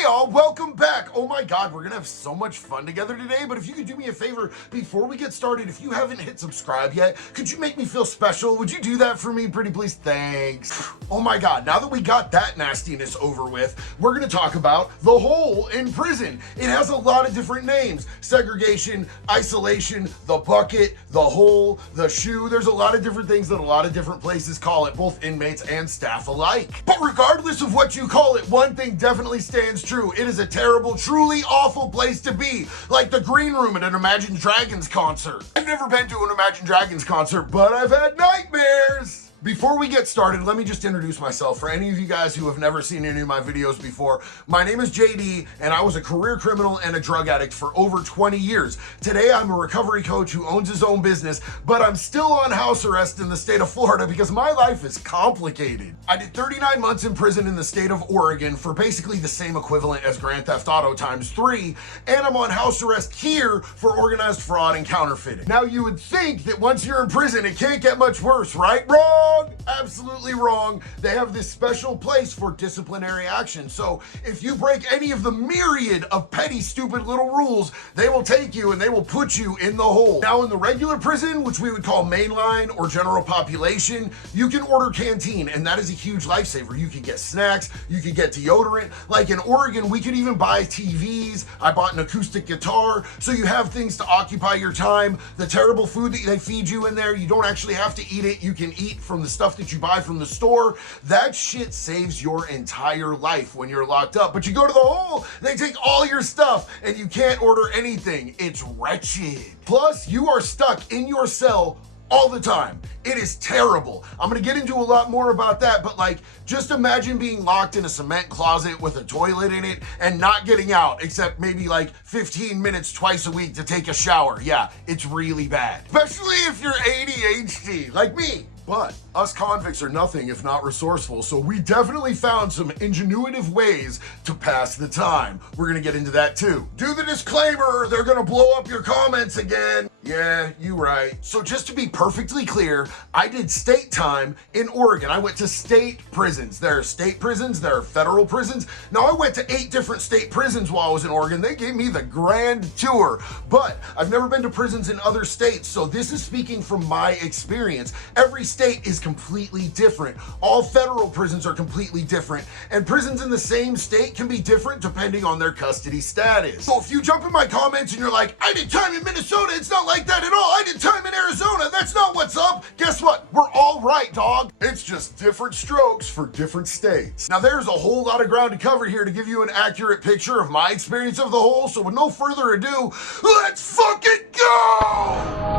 Hey y'all, welcome back. Oh my god, we're gonna have so much fun together today, but if you could do me a favor before we get started, if you haven't hit subscribe yet, could you make me feel special? Would you do that for me, pretty please? Thanks. Oh my god, now that we got that nastiness over with, we're gonna talk about the hole in prison. It has a lot of different names: segregation, isolation, the bucket, the hole, the shoe. There's a lot of different things that a lot of different places call it, both inmates and staff alike. But regardless of what you call it, one thing definitely stands true. It is a terrible, truly awful place to be. Like the green room at an Imagine Dragons concert. I've never been to an Imagine Dragons concert, but I've had nightmares. Before we get started, let me just introduce myself. For any of you guys who have never seen any of my videos before, my name is JD, and I was a career criminal and a drug addict for over 20 years. Today, I'm a recovery coach who owns his own business, but I'm still on house arrest in the state of Florida because my life is complicated. I did 39 months in prison in the state of Oregon for basically the same equivalent as Grand Theft Auto ×3, and I'm on house arrest here for organized fraud and counterfeiting. Now, you would think that once you're in prison, it can't get much worse, right? Wrong! Absolutely wrong. They have this special place for disciplinary action. So if you break any of the myriad of petty, stupid little rules, they will take you and they will put you in the hole. Now, in the regular prison, which we would call mainline or general population, you can order canteen, and that is a huge lifesaver. You can get snacks, you can get deodorant. Like in Oregon, we could even buy TVs. I bought an acoustic guitar, so you have things to occupy your time. The terrible food that they feed you in there, you don't actually have to eat it. You can eat from the stuff that you buy from the store. That shit saves your entire life when you're locked up. But you go to the hole, they take all your stuff, and you can't order anything. It's wretched. Plus, you are stuck in your cell all the time. It is terrible. I'm gonna get into a lot more about that, but like, just imagine being locked in a cement closet with a toilet in it and not getting out, except maybe like 15 minutes twice a week to take a shower. Yeah, it's really bad. Especially if you're ADHD, like me. But us convicts are nothing if not resourceful, so we definitely found some ingenuitive ways to pass the time. We're gonna get into that too. Do the disclaimer, they're gonna blow up your comments again. Yeah, you right. So just to be perfectly clear, I did state time in Oregon. I went to state prisons. There are state prisons, there are federal prisons. Now, I went to 8 different state prisons while I was in Oregon. They gave me the grand tour, but I've never been to prisons in other states, so this is speaking from my experience. Every state is completely different. All federal prisons are completely different, and prisons in the same state can be different depending on their custody status. So if you jump in my comments and you're like, I did time in Minnesota, it's not like that at all. I did time in Arizona, that's not what's up. Guess what? We're all right, dog. It's just different strokes for different states. Now, there's a whole lot of ground to cover here to give you an accurate picture of my experience of the hole, so with no further ado, let's fucking go!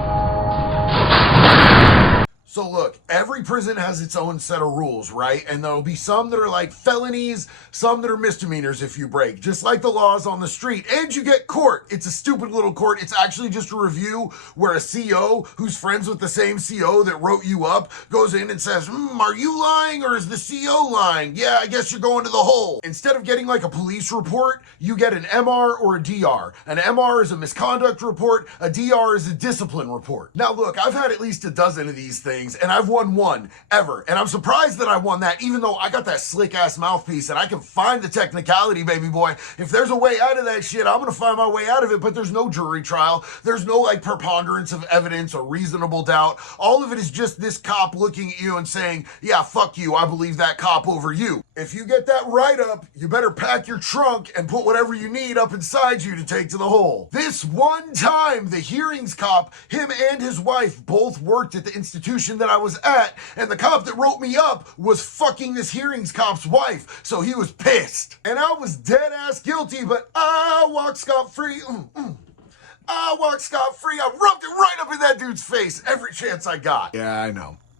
So look, every prison has its own set of rules, right? And there'll be some that are like felonies, some that are misdemeanors if you break, just like the laws on the street. And you get court. It's a stupid little court. It's actually just a review where a CO who's friends with the same CO that wrote you up goes in and says, are you lying or is the CO lying? Yeah, I guess you're going to the hole. Instead of getting like a police report, you get an MR or a DR. An MR is a misconduct report. A DR is a discipline report. Now look, I've had at least a dozen of these things, and I've won one ever. And I'm surprised that I won that, even though I got that slick ass mouthpiece and I can find the technicality, baby boy. If there's a way out of that shit, I'm gonna find my way out of it, but there's no jury trial. There's no like preponderance of evidence or reasonable doubt. All of it is just this cop looking at you and saying, yeah, fuck you, I believe that cop over you. If you get that write-up, you better pack your trunk and put whatever you need up inside you to take to the hole. This one time, the hearings cop, him and his wife both worked at the institution that I was at, and the cop that wrote me up was fucking this hearings cop's wife, so he was pissed. And I was dead ass guilty, but I walked scot-free. I walked scot-free. I rubbed it right up in that dude's face every chance I got. Yeah,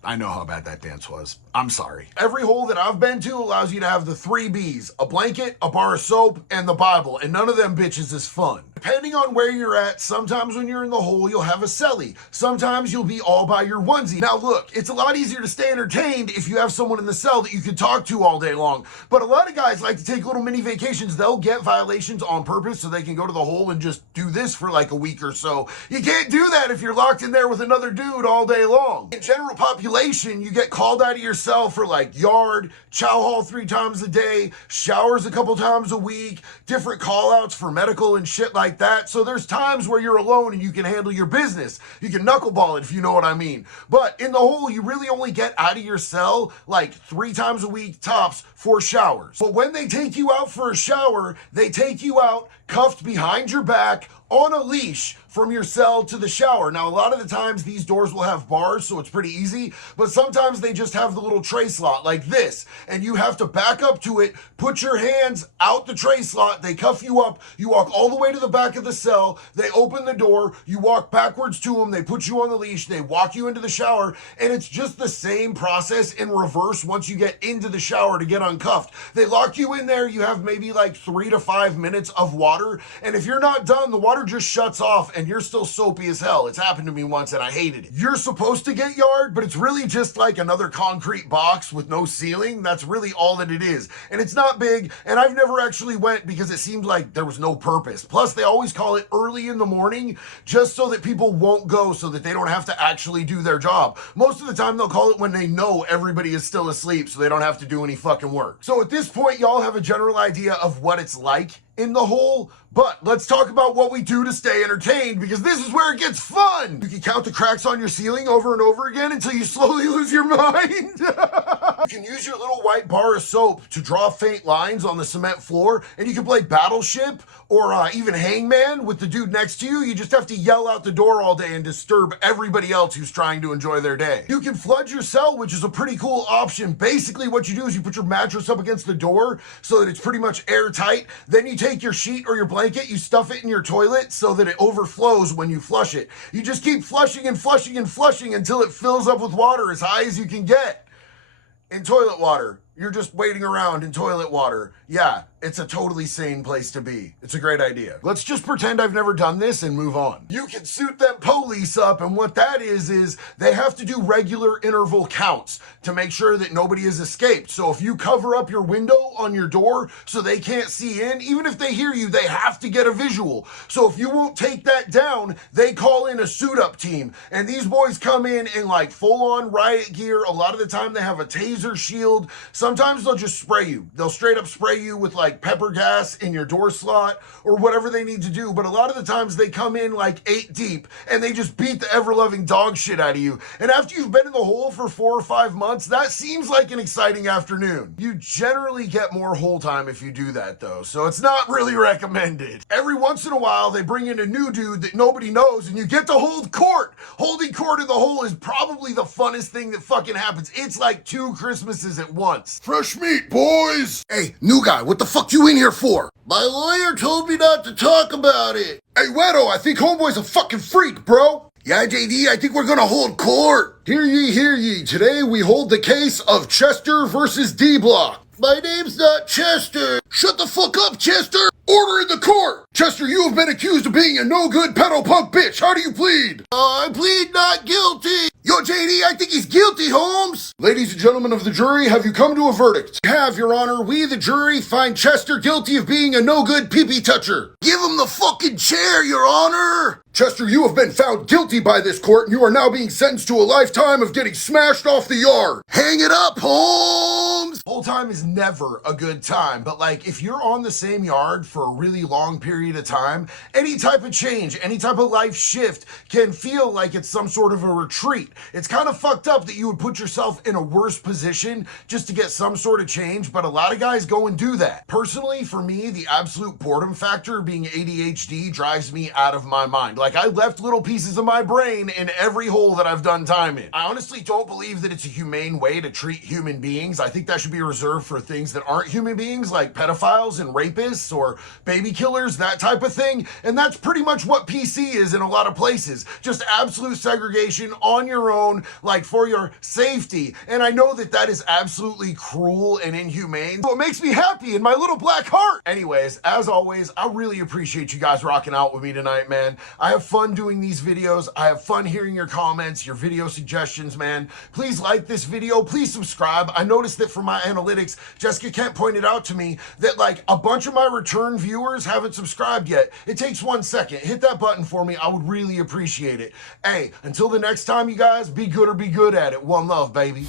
I know how bad that dance was. I'm sorry. Every hole that I've been to allows you to have the 3 B's: a blanket, a bar of soap, and the Bible, and none of them bitches is fun. Depending on where you're at, sometimes when you're in the hole, you'll have a celly. Sometimes you'll be all by your onesie. Now look, it's a lot easier to stay entertained if you have someone in the cell that you can talk to all day long. But a lot of guys like to take little mini vacations. They'll get violations on purpose so they can go to the hole and just do this for like a week or so. You can't do that if you're locked in there with another dude all day long. In general population, you get called out of your cell for like yard, chow hall 3 times a day, showers a couple times a week, different call outs for medical and shit like that. So there's times where you're alone and you can handle your business. You can knuckleball it if you know what I mean. But in the hole, you really only get out of your cell like 3 times a week tops for showers. But when they take you out for a shower, they take you out cuffed behind your back on a leash from your cell to the shower. Now, a lot of the times these doors will have bars, so it's pretty easy, but sometimes they just have the little tray slot like this, and you have to back up to it, put your hands out the tray slot, they cuff you up, you walk all the way to the back of the cell, they open the door, you walk backwards to them, they put you on the leash, they walk you into the shower, and it's just the same process in reverse once you get into the shower to get uncuffed. They lock you in there, you have maybe like 3 to 5 minutes of water, and if you're not done, the water just shuts off and you're still soapy as hell. It's happened to me once and I hated it. You're supposed to get yard, but it's really just like another concrete box with no ceiling. That's really all that it is. And it's not big, and I've never actually went because it seemed like there was no purpose. Plus, they always call it early in the morning just so that people won't go so that they don't have to actually do their job. Most of the time, they'll call it when they know everybody is still asleep so they don't have to do any fucking work. So at this point, y'all have a general idea of what it's like in the hole, but let's talk about what we do to stay entertained, because this is where it gets fun. You can count the cracks on your ceiling over and over again until you slowly lose your mind. You can use your little white bar of soap to draw faint lines on the cement floor, and you can play Battleship or even Hangman with the dude next to you. You just have to yell out the door all day and disturb everybody else who's trying to enjoy their day. You can flood your cell, which is a pretty cool option. Basically, what you do is you put your mattress up against the door so that it's pretty much airtight. Then you take your sheet or your blanket, you stuff it in your toilet so that it overflows when you flush it. You just keep flushing and flushing and flushing until it fills up with water as high as you can get. In toilet water, you're just waiting around in toilet water. Yeah, it's a totally sane place to be. It's a great idea. Let's just pretend I've never done this and move on. You can suit them police up, and what that is they have to do regular interval counts to make sure that nobody has escaped. So if you cover up your window on your door so they can't see in, even if they hear you, they have to get a visual. So if you won't take that down, they call in a suit-up team, and these boys come in like full-on riot gear. A lot of the time they have a taser shield. Sometimes they'll just spray you. They'll straight up spray you with like pepper gas in your door slot or whatever they need to do. But a lot of the times they come in like 8 deep and they just beat the ever-loving dog shit out of you. And after you've been in the hole for 4 or 5 months, that seems like an exciting afternoon. You generally get more hole time if you do that though, so it's not really recommended. Every once in a while they bring in a new dude that nobody knows and you get to hold court. Holding court in the hole is probably the funnest thing that fucking happens. It's like 2 Christmases at once. Fresh meat, boys! Hey, new guy, what the fuck you in here for? My lawyer told me not to talk about it. Hey, Wedo, I think homeboy's a fucking freak, bro. Yeah, JD, I think we're gonna hold court. Hear ye, hear ye. Today we hold the case of Chester versus D-Block. My name's not Chester. Shut the fuck up, Chester. Order in the court. Chester, you have been accused of being a no-good pedo punk bitch. How do you plead? I plead not guilty. Yo, JD, I think he's guilty, Holmes. Ladies and gentlemen of the jury, have you come to a verdict? We have, Your Honor. We, the jury, find Chester guilty of being a no-good pee-pee toucher. Give him the fucking chair, Your Honor. Chester, you have been found guilty by this court, and you are now being sentenced to a lifetime of getting smashed off the yard. Hang it up, Holmes! Whole time is never a good time, but like, if you're on the same yard for a really long period of time, any type of change, any type of life shift can feel like it's some sort of a retreat. It's kind of fucked up that you would put yourself in a worse position just to get some sort of change, but a lot of guys go and do that. Personally, for me, the absolute boredom factor being ADHD drives me out of my mind. Like, I left little pieces of my brain in every hole that I've done time in. I honestly don't believe that it's a humane way to treat human beings. I think that should be should be reserved for things that aren't human beings, like pedophiles and rapists or baby killers, that type of thing. And that's pretty much what PC is in a lot of places. Just absolute segregation on your own, like for your safety. And I know that that is absolutely cruel and inhumane. So it makes me happy in my little black heart. Anyways, as always, I really appreciate you guys rocking out with me tonight, man. I have fun doing these videos. I have fun hearing your comments, your video suggestions, man. Please like this video. Please subscribe. I noticed that from my analytics, Jessica Kent pointed out to me that like a bunch of my return viewers haven't subscribed yet. It takes 1 second. Hit that button for me. I would really appreciate it. Hey, until the next time, you guys, be good or be good at it. One love, baby.